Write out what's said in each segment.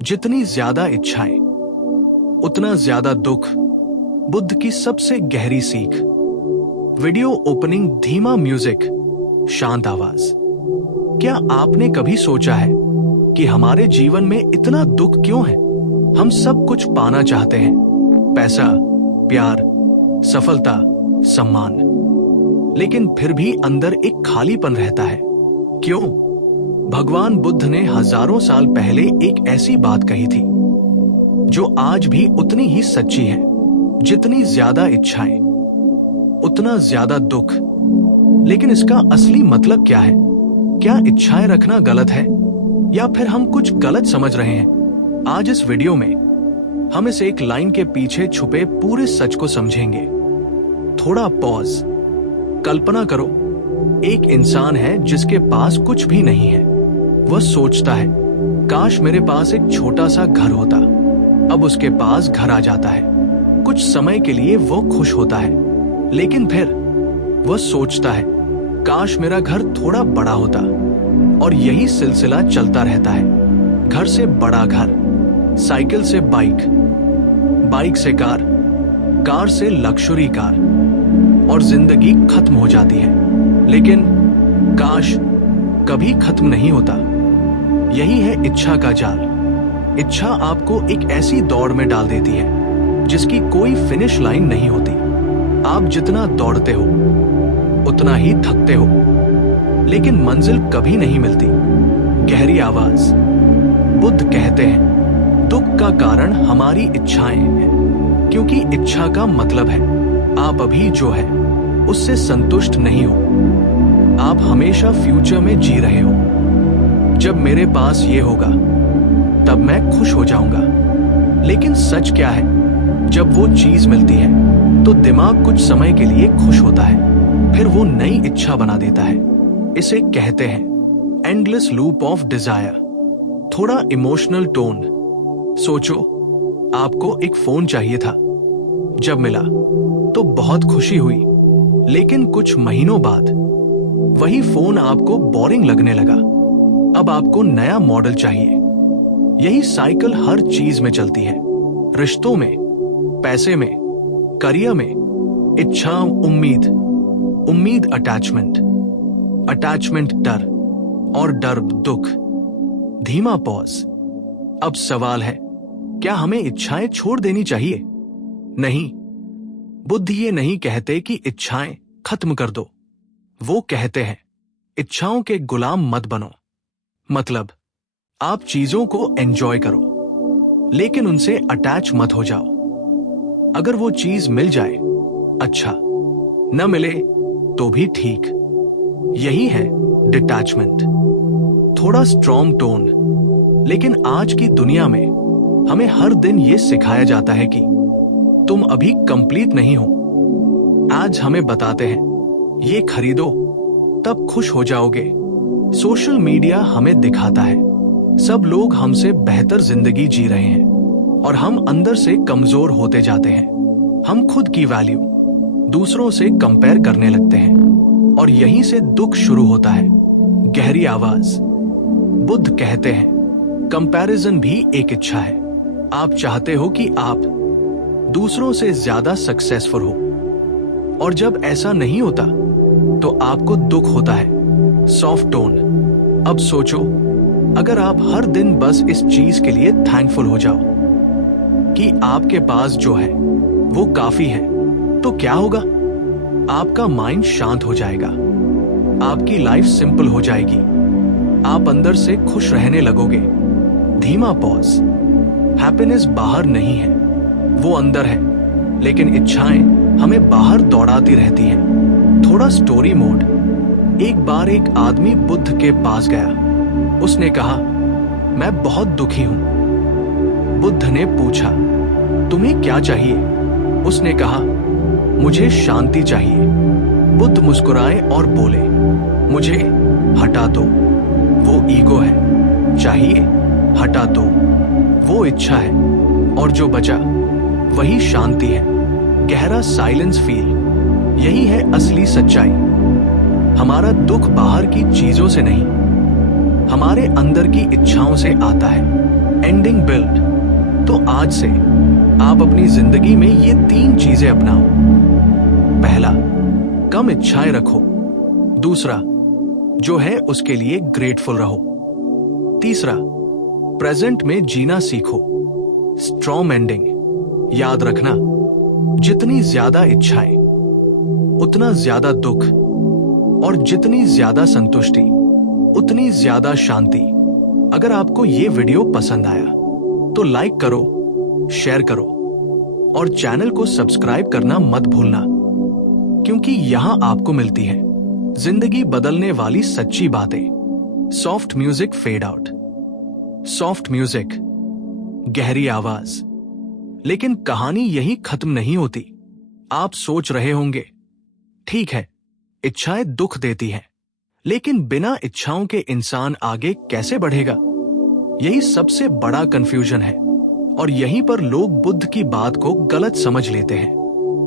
जितनी ज्यादा इच्छाएं उतना ज्यादा दुख, बुद्ध की सबसे गहरी सीख। वीडियो ओपनिंग, धीमा म्यूजिक, शांत आवाज। क्या आपने कभी सोचा है कि हमारे जीवन में इतना दुख क्यों है? हम सब कुछ पाना चाहते हैं, पैसा, प्यार, सफलता, सम्मान, लेकिन फिर भी अंदर एक खालीपन रहता है। क्यों? भगवान बुद्ध ने हजारों साल पहले एक ऐसी बात कही थी जो आज भी उतनी ही सच्ची है। जितनी ज्यादा इच्छाएं उतना ज्यादा दुख। लेकिन इसका असली मतलब क्या है? क्या इच्छाएं रखना गलत है या फिर हम कुछ गलत समझ रहे हैं? आज इस वीडियो में हम इस एक लाइन के पीछे छुपे पूरे सच को समझेंगे। थोड़ा पॉज। कल्पना करो, एक इंसान है जिसके पास कुछ भी नहीं है। वह सोचता है, काश मेरे पास एक छोटा सा घर होता। अब उसके पास घर आ जाता है। कुछ समय के लिए वो खुश होता है, लेकिन फिर वह सोचता है, काश मेरा घर थोड़ा बड़ा होता। और यही सिलसिला चलता रहता है। घर से बड़ा घर, साइकिल से बाइक, बाइक से कार, कार से लग्जरी कार, और जिंदगी खत्म हो जाती है। लेकिन काश कभी खत्म नहीं होता। यही है इच्छा का जाल। इच्छा आपको एक ऐसी दौड़ में डाल देती है जिसकी कोई फिनिश लाइन नहीं होती। आप जितना दौड़ते हो उतना ही थकते हो, लेकिन मंजिल कभी नहीं मिलती। गहरी आवाज। बुद्ध कहते हैं, दुख का कारण हमारी इच्छाएं हैं, क्योंकि इच्छा का मतलब है आप अभी जो है उससे संतुष्ट नहीं हो। आप हमेशा फ्यूचर में जी रहे हो। जब मेरे पास ये होगा तब मैं खुश हो जाऊंगा। लेकिन सच क्या है? जब वो चीज मिलती है तो दिमाग कुछ समय के लिए खुश होता है, फिर वो नई इच्छा बना देता है। इसे कहते हैं एंडलेस लूप ऑफ डिजायर। थोड़ा इमोशनल टोन। सोचो, आपको एक फोन चाहिए था। जब मिला तो बहुत खुशी हुई, लेकिन कुछ महीनों बाद वही फोन आपको बोरिंग लगने लगा। अब आपको नया मॉडल चाहिए। यही साइकिल हर चीज में चलती है। रिश्तों में, पैसे में, करियर में। इच्छा उम्मीद, उम्मीद अटैचमेंट, अटैचमेंट डर, और डर दुख। धीमा पॉज। अब सवाल है, क्या हमें इच्छाएं छोड़ देनी चाहिए? नहीं, बुद्ध ये नहीं कहते कि इच्छाएं खत्म कर दो। वो कहते हैं, इच्छाओं के गुलाम मत बनो। मतलब, आप चीजों को एंजॉय करो, लेकिन उनसे अटैच मत हो जाओ। अगर वो चीज मिल जाए अच्छा, न मिले तो भी ठीक। यही है डिटैचमेंट। थोड़ा स्ट्रॉन्ग टोन। लेकिन आज की दुनिया में हमें हर दिन ये सिखाया जाता है कि तुम अभी कंप्लीट नहीं हो। आज हमें बताते हैं, ये खरीदो तब खुश हो जाओगे। सोशल मीडिया हमें दिखाता है सब लोग हमसे बेहतर जिंदगी जी रहे हैं, और हम अंदर से कमजोर होते जाते हैं। हम खुद की वैल्यू दूसरों से कंपेयर करने लगते हैं, और यहीं से दुख शुरू होता है। गहरी आवाज। बुद्ध कहते हैं, कंपैरिजन भी एक इच्छा है। आप चाहते हो कि आप दूसरों से ज्यादा सक्सेसफुल हो, और जब ऐसा नहीं होता तो आपको दुख होता है। Soft tone. अब सोचो, अगर आप हर दिन बस इस चीज के लिए थैंकफुल हो जाओ कि आपके पास जो है वो काफी है, तो क्या होगा? आपका माइंड शांत हो जाएगा, आपकी लाइफ सिंपल हो जाएगी, आप अंदर से खुश रहने लगोगे। धीमा पॉज। हैप्पीनेस बाहर नहीं है, वो अंदर है, लेकिन इच्छाएं हमें बाहर दौड़ाती रहती हैं। थोड़ा स्टोरी मोड। एक बार एक आदमी बुद्ध के पास गया। उसने कहा, मैं बहुत दुखी हूं। बुद्ध ने पूछा, तुम्हें क्या चाहिए? उसने कहा, मुझे शांति चाहिए। बुद्ध मुस्कुराए और बोले, मुझे हटा दो, वो ईगो है। चाहिए, हटा दो, वो इच्छा है, और जो बचा वही शांति है। गहरा साइलेंस फील। यही है असली सच्चाई। हमारा दुख बाहर की चीजों से नहीं, हमारे अंदर की इच्छाओं से आता है। Ending build. तो आज से आप अपनी जिंदगी में ये 3 चीजें अपनाओ। पहला, कम इच्छाएं रखो। दूसरा, जो है उसके लिए ग्रेटफुल रहो। तीसरा, प्रेजेंट में जीना सीखो। Strong ending. याद रखना, जितनी ज्यादा इच्छाएं उतना ज्यादा दुख, और जितनी ज्यादा संतुष्टि उतनी ज्यादा शांति। अगर आपको ये वीडियो पसंद आया तो लाइक करो, शेयर करो और चैनल को सब्सक्राइब करना मत भूलना, क्योंकि यहां आपको मिलती है जिंदगी बदलने वाली सच्ची बातें। Soft music fade out. Soft music, गहरी आवाज। लेकिन कहानी यही खत्म नहीं होती। आप सोच रहे होंगे, ठीक है, इच्छाएं दुख देती हैं, लेकिन बिना इच्छाओं के इंसान आगे कैसे बढ़ेगा? यही सबसे बड़ा कंफ्यूजन है, और यहीं पर लोग बुद्ध की बात को गलत समझ लेते हैं।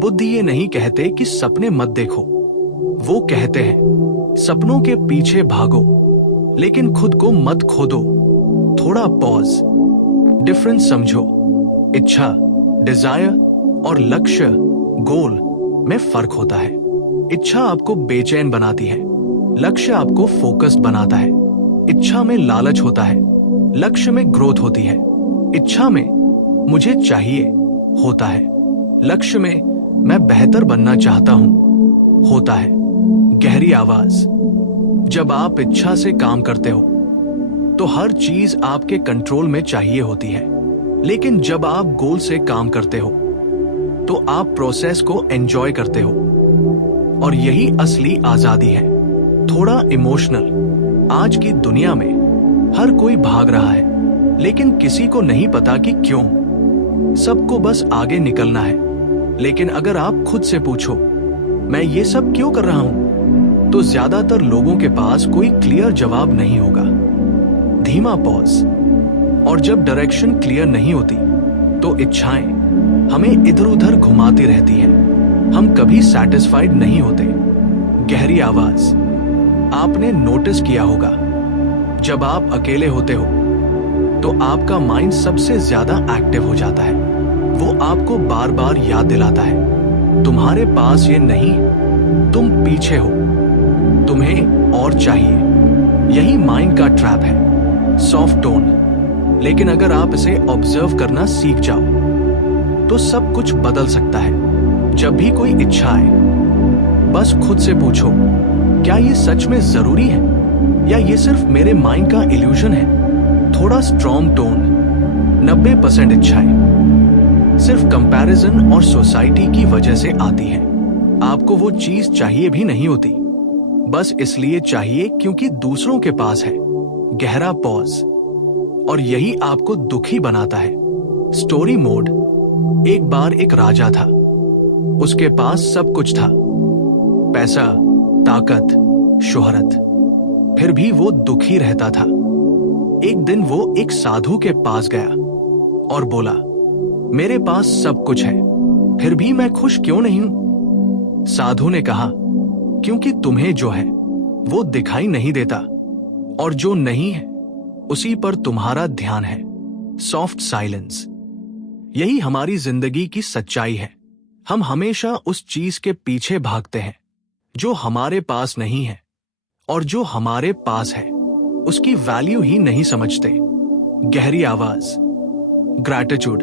बुद्ध ये नहीं कहते कि सपने मत देखो, वो कहते हैं सपनों के पीछे भागो, लेकिन खुद को मत खो दो। थोड़ा पॉज, डिफरेंस समझो। इच्छा, डिजायर और लक्ष्य, गोल में फर्क होता है। इच्छा आपको बेचैन बनाती है, लक्ष्य आपको फोकस्ड बनाता है। इच्छा में लालच होता है, लक्ष्य में ग्रोथ होती है। इच्छा में मुझे चाहिए होता है, लक्ष्य में मैं बेहतर बनना चाहता हूं होता है। गहरी आवाज। जब आप इच्छा से काम करते हो तो हर चीज आपके कंट्रोल में चाहिए होती है, लेकिन जब आप गोल से काम करते हो तो आप प्रोसेस को एंजॉय करते हो, और यही असली आजादी है। थोड़ा इमोशनल। आज की दुनिया में हर कोई भाग रहा है, लेकिन किसी को नहीं पता कि क्यों। सबको बस आगे निकलना है, लेकिन अगर आप खुद से पूछो, मैं ये सब क्यों कर रहा हूं, तो ज्यादातर लोगों के पास कोई क्लियर जवाब नहीं होगा। धीमा पॉज। और जब डायरेक्शन क्लियर नहीं होती तो इच्छाएं हमें इधर उधर घुमाती रहती हैं। हम कभी सैटिस्फाइड नहीं होते। गहरी आवाज। आपने नोटिस किया होगा, जब आप अकेले होते हो तो आपका माइंड सबसे ज्यादा एक्टिव हो जाता है। वो आपको बार बार याद दिलाता है, तुम्हारे पास ये नहीं, तुम पीछे हो, तुम्हें और चाहिए। यही माइंड का ट्रैप है। Soft tone. लेकिन अगर आप इसे ऑब्जर्व करना सीख जाओ तो सब कुछ बदल सकता है। जब भी कोई इच्छा आए, बस खुद से पूछो, क्या ये सच में जरूरी है या ये सिर्फ मेरे माइंड का इल्यूजन है? थोड़ा स्ट्रॉन्ग टोन। 90% इच्छाएं सिर्फ कंपैरिजन और सोसाइटी की वजह से आती हैं। आपको वो चीज चाहिए भी नहीं होती, बस इसलिए चाहिए क्योंकि दूसरों के पास है। गहरा पॉज। और यही आपको दुखी बनाता है। Story mode. एक बार एक राजा था, उसके पास सब कुछ था, पैसा, ताकत, शोहरत, फिर भी वो दुखी रहता था। एक दिन वो एक साधु के पास गया और बोला, मेरे पास सब कुछ है, फिर भी मैं खुश क्यों नहीं हूं? साधु ने कहा, क्योंकि तुम्हें जो है वो दिखाई नहीं देता, और जो नहीं है उसी पर तुम्हारा ध्यान है। Soft silence. यही हमारी जिंदगी की सच्चाई है। हम हमेशा उस चीज के पीछे भागते हैं जो हमारे पास नहीं है, और जो हमारे पास है उसकी वैल्यू ही नहीं समझते। गहरी आवाज। ग्रैटिट्यूड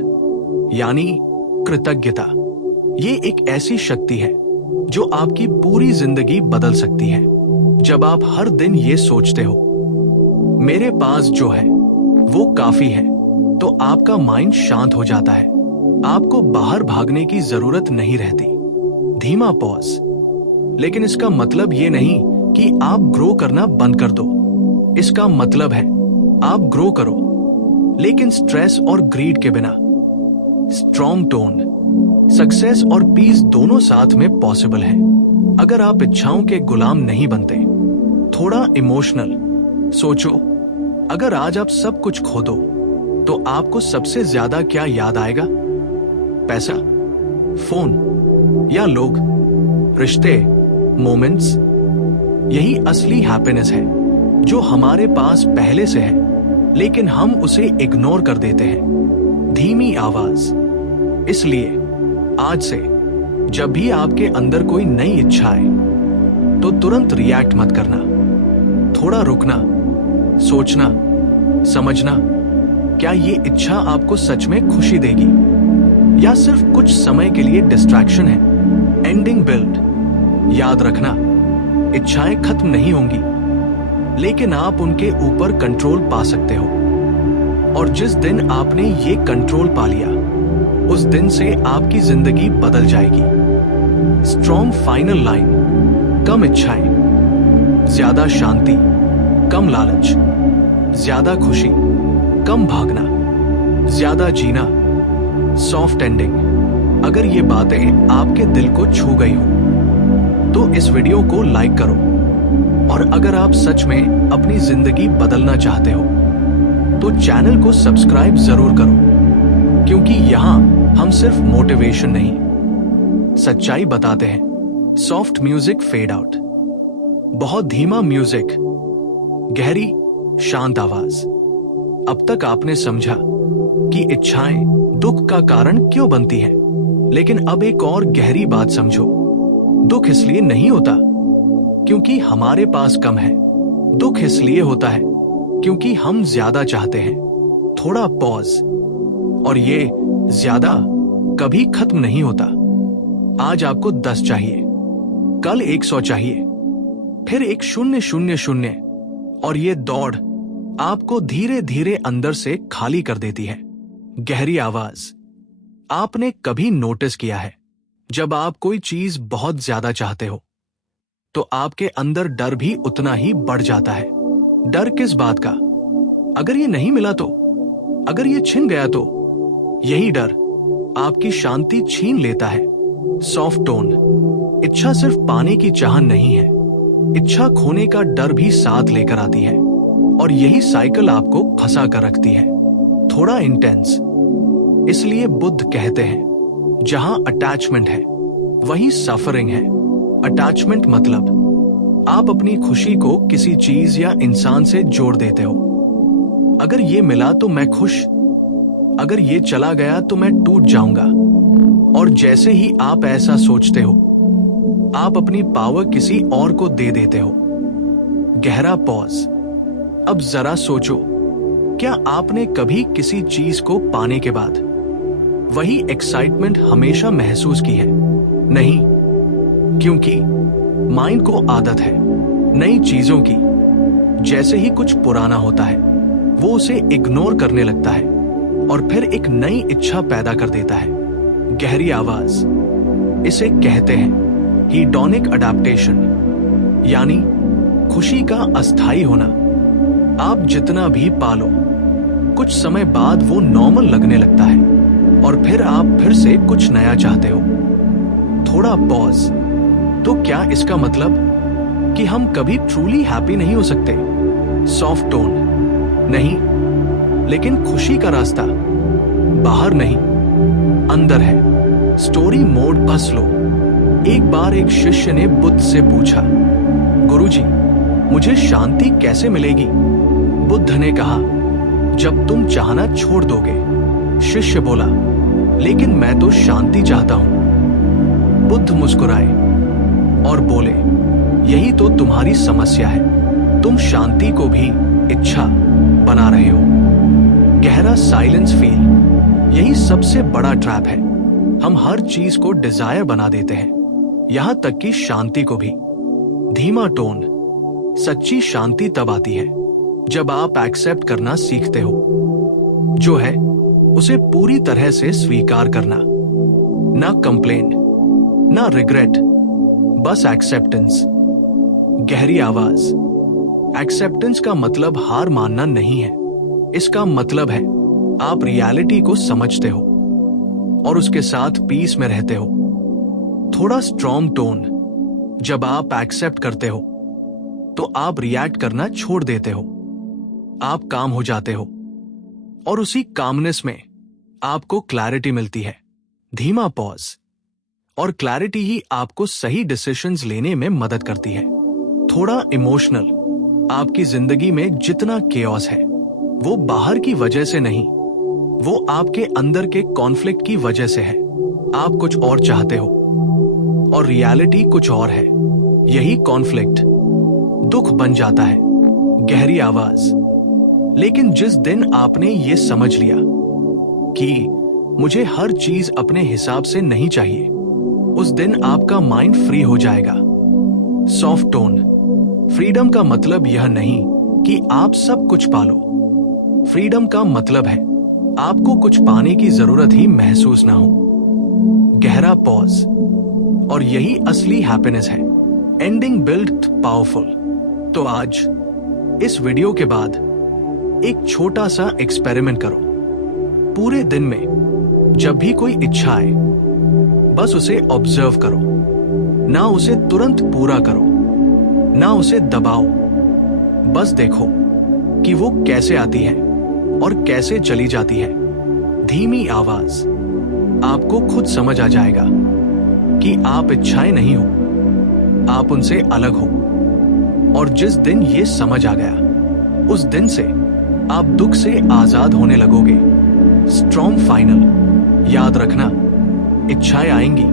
यानी कृतज्ञता। ये एक ऐसी शक्ति है जो आपकी पूरी जिंदगी बदल सकती है। जब आप हर दिन ये सोचते हो, मेरे पास जो है वो काफी है, तो आपका माइंड शांत हो जाता है। आपको बाहर भागने की जरूरत नहीं रहती। धीमा पॉज। लेकिन इसका मतलब ये नहीं कि आप ग्रो करना बंद कर दो। इसका मतलब है आप ग्रो करो, लेकिन स्ट्रेस और ग्रीड के बिना। Strong tone. सक्सेस और पीस दोनों साथ में पॉसिबल है, अगर आप इच्छाओं के गुलाम नहीं बनते। थोड़ा इमोशनल। सोचो, अगर आज आप सब कुछ खो दो तो आपको सबसे ज्यादा क्या याद आएगा? पैसा, फोन या लोग, रिश्ते, मोमेंट्स? यही असली हैप्पीनेस है जो हमारे पास पहले से है, लेकिन हम उसे इग्नोर कर देते हैं। धीमी आवाज। इसलिए आज से जब भी आपके अंदर कोई नई इच्छा आए तो तुरंत रिएक्ट मत करना। थोड़ा रुकना, सोचना, समझना, क्या ये इच्छा आपको सच में खुशी देगी या सिर्फ कुछ समय के लिए डिस्ट्रैक्शन है। Ending build. याद रखना, इच्छाएं खत्म नहीं होंगी, लेकिन आप उनके ऊपर कंट्रोल पा सकते हो। और जिस दिन आपने ये कंट्रोल पा लिया, उस दिन से आपकी जिंदगी बदल जाएगी। Strong final line. कम इच्छाएं, ज्यादा शांति, कम लालच, ज्यादा खुशी, कम भागना, ज्यादा जीना, सॉफ्ट एंडिंग। अगर ये बातें आपके दिल को छू गई हो तो इस वीडियो को लाइक करो। और अगर आप सच में अपनी जिंदगी बदलना चाहते हो तो चैनल को सब्सक्राइब जरूर करो, क्योंकि यहां हम सिर्फ मोटिवेशन नहीं, सच्चाई बताते हैं। Soft music fade out. बहुत धीमा म्यूजिक, गहरी शांत आवाज। अब तक आपने समझा कि इच्छाएं दुख का कारण क्यों बनती हैं, लेकिन अब एक और गहरी बात समझो। दुख इसलिए नहीं होता क्योंकि हमारे पास कम है। दुख इसलिए होता है क्योंकि हम ज्यादा चाहते हैं। थोड़ा पॉज। और ये ज्यादा कभी खत्म नहीं होता। आज आपको 10 चाहिए, कल 100 चाहिए, फिर एक 000, और ये दौड़ आपको धीरे धीरे अंदर से खाली कर देती है। गहरी आवाज। आपने कभी नोटिस किया है, जब आप कोई चीज बहुत ज्यादा चाहते हो तो आपके अंदर डर भी उतना ही बढ़ जाता है। डर किस बात का? अगर ये नहीं मिला तो, अगर ये छिन गया तो। यही डर आपकी शांति छीन लेता है। Soft tone. इच्छा सिर्फ पाने की चाह नहीं है, इच्छा खोने का डर भी साथ लेकर आती है, और यही साइकिल आपको फंसा कर रखती है। थोड़ा इंटेंस। इसलिए बुद्ध कहते हैं, जहां अटैचमेंट है वहीं सफरिंग है। अटैचमेंट मतलब आप अपनी खुशी को किसी चीज या इंसान से जोड़ देते हो। अगर ये मिला तो मैं खुश, अगर ये चला गया तो मैं टूट जाऊंगा। और जैसे ही आप ऐसा सोचते हो, आप अपनी पावर किसी और को दे देते हो। गहरा पॉज। अब जरा सोचो, क्या आपने कभी किसी चीज को पाने के बाद वही एक्साइटमेंट हमेशा महसूस की है? नहीं, क्योंकि माइंड को आदत है नई चीजों की। जैसे ही कुछ पुराना होता है, वो उसे इग्नोर करने लगता है और फिर एक नई इच्छा पैदा कर देता है। गहरी आवाज। इसे कहते हैं हीडोनिक अडैप्टेशन, यानी खुशी का अस्थायी होना। आप जितना भी पालो, कुछ समय बाद वो नॉर्मल लगने लगता है और फिर आप फिर से कुछ नया चाहते हो। थोड़ा पॉज। तो क्या इसका मतलब कि हम कभी ट्रूली हैप्पी नहीं हो सकते? Soft tone. नहीं, लेकिन खुशी का रास्ता बाहर नहीं, अंदर है। स्टोरी मोड बस लो। एक बार एक शिष्य ने बुद्ध से पूछा, गुरुजी, मुझे शांति कैसे मिलेगी? बुद्ध ने कहा, जब तुम चाहना छोड़ दोगे। शिष्य बोला, लेकिन मैं तो शांति चाहता हूं। बुद्ध मुस्कुराए और बोले, यही तो तुम्हारी समस्या है, तुम शांति को भी इच्छा बना रहे हो। गहरा साइलेंस फील। यही सबसे बड़ा ट्रैप है। हम हर चीज को डिजायर बना देते हैं, यहां तक कि शांति को भी। धीमा टोन। सच्ची शांति तब आती है जब आप एक्सेप्ट करना सीखते हो। जो है उसे पूरी तरह से स्वीकार करना। ना कंप्लेन, ना रिग्रेट, बस एक्सेप्टेंस। गहरी आवाज। एक्सेप्टेंस का मतलब हार मानना नहीं है। इसका मतलब है आप रियलिटी को समझते हो और उसके साथ पीस में रहते हो। थोड़ा स्ट्रॉन्ग टोन। जब आप एक्सेप्ट करते हो तो आप रिएक्ट करना छोड़ देते हो। आप काम हो जाते हो और उसी कामनेस में आपको क्लैरिटी मिलती है। धीमा पॉज। और क्लैरिटी ही आपको सही डिसीजंस लेने में मदद करती है। थोड़ा इमोशनल। आपकी जिंदगी में जितना केओस है, वो बाहर की वजह से नहीं, वो आपके अंदर के कॉन्फ्लिक्ट की वजह से है। आप कुछ और चाहते हो और रियलिटी कुछ और है। यही कॉन्फ्लिक्ट दुख बन जाता है। गहरी आवाज। लेकिन जिस दिन आपने ये समझ लिया कि मुझे हर चीज अपने हिसाब से नहीं चाहिए, उस दिन आपका माइंड फ्री हो जाएगा। Soft tone. फ्रीडम का मतलब यह नहीं कि आप सब कुछ पालो। फ्रीडम का मतलब है आपको कुछ पाने की जरूरत ही महसूस ना हो। गहरा पॉज। और यही असली हैप्पीनेस है। Ending build powerful. तो आज इस वीडियो के बाद एक छोटा सा एक्सपेरिमेंट करो। पूरे दिन में जब भी कोई इच्छा आए, बस उसे ऑब्जर्व करो। ना उसे तुरंत पूरा करो, ना उसे दबाओ। बस देखो कि वो कैसे आती है और कैसे चली जाती है। धीमी आवाज। आपको खुद समझ आ जाएगा कि आप इच्छाएं नहीं हो, आप उनसे अलग हो। और जिस दिन ये समझ आ गया, उस दिन से आप दुख से आजाद होने लगोगे। Strong final. याद रखना, इच्छाएं आएंगी,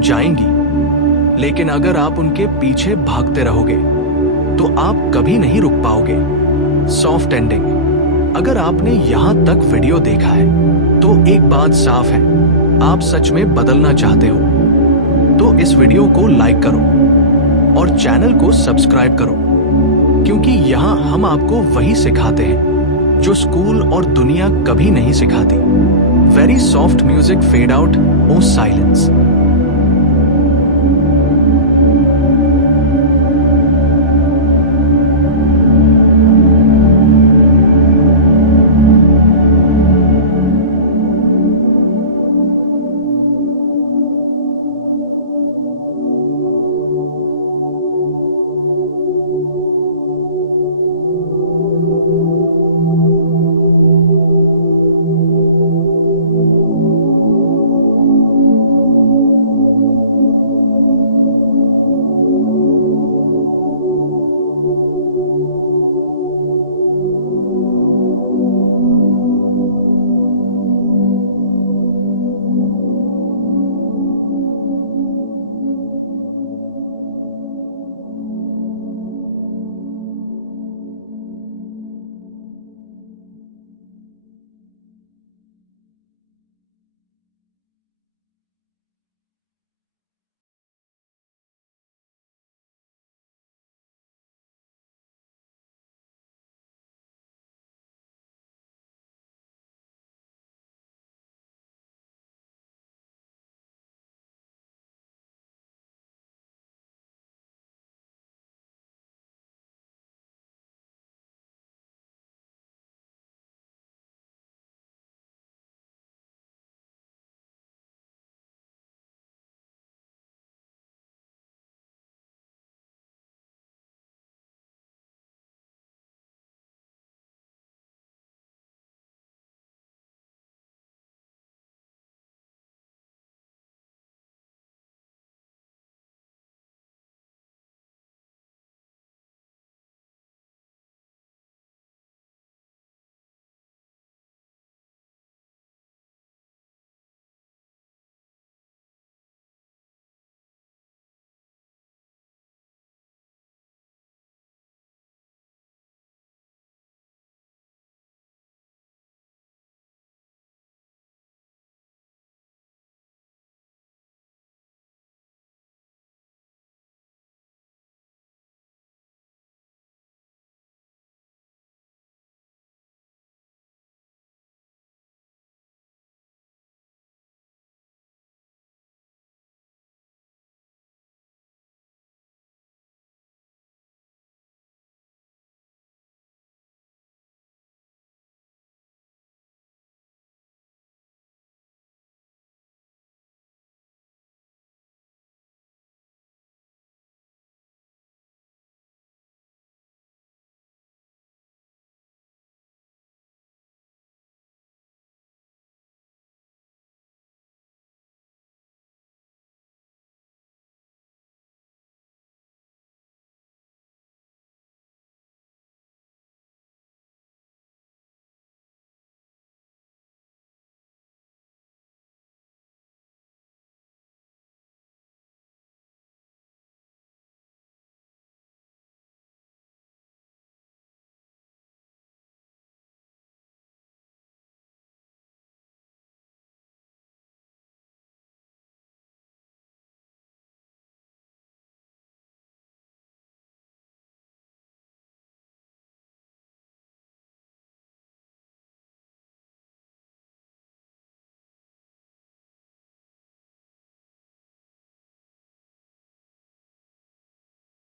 जाएंगी, लेकिन अगर आप उनके पीछे भागते रहोगे तो आप कभी नहीं रुक पाओगे। Soft ending. अगर आपने यहां तक वीडियो देखा है तो एक बात साफ है, आप सच में बदलना चाहते हो। तो इस वीडियो को लाइक करो और चैनल को सब्सक्राइब करो, क्योंकि यहां हम आपको वही सिखाते हैं जो स्कूल और दुनिया कभी नहीं सिखाती। Very soft music fade out ओ साइलेंस।